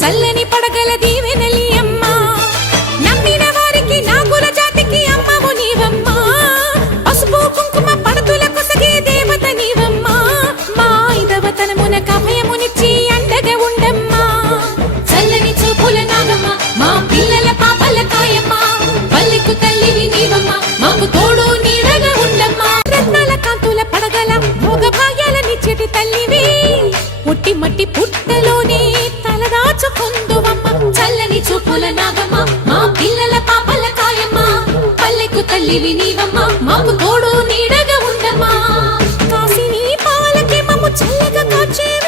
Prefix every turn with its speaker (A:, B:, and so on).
A: చల్లని పడగల దీవెనలి అమ్మా. నమ్మిన వారికి నాగుల జాతికి అమ్మవు నీవమ్మా. పసుపు కుంకుమ పడతుల కొసగే దేవత నీవమ్మా. మా ఐదవతనమున కభయమునిచ్చి అండగా ఉండమ్మా. చల్లని చూపుల నాగమ్మ మా పిల్లల పాపల కాయమ్మ. పల్లెకు తల్లివి నీవమ్మ మాకు తోడు నీడగా ఉండమ్మా. రత్నాల కాంతుల పడగల భోగ భాగ్యాల నిచ్చటి తల్లివి. పుట్టి మట్టి పుట్టలోనే దాచుకుందువమ్మ చల్లని చూపుల నాగమ్మ మా పిల్లల పాపల కాయమ్మ పల్లెకు తల్లివి నీవమ్మ మాకు తోడు నీడగా ఉండమ్మా. కాసిని పాలకి మమ్మ చల్లగా కాచేవి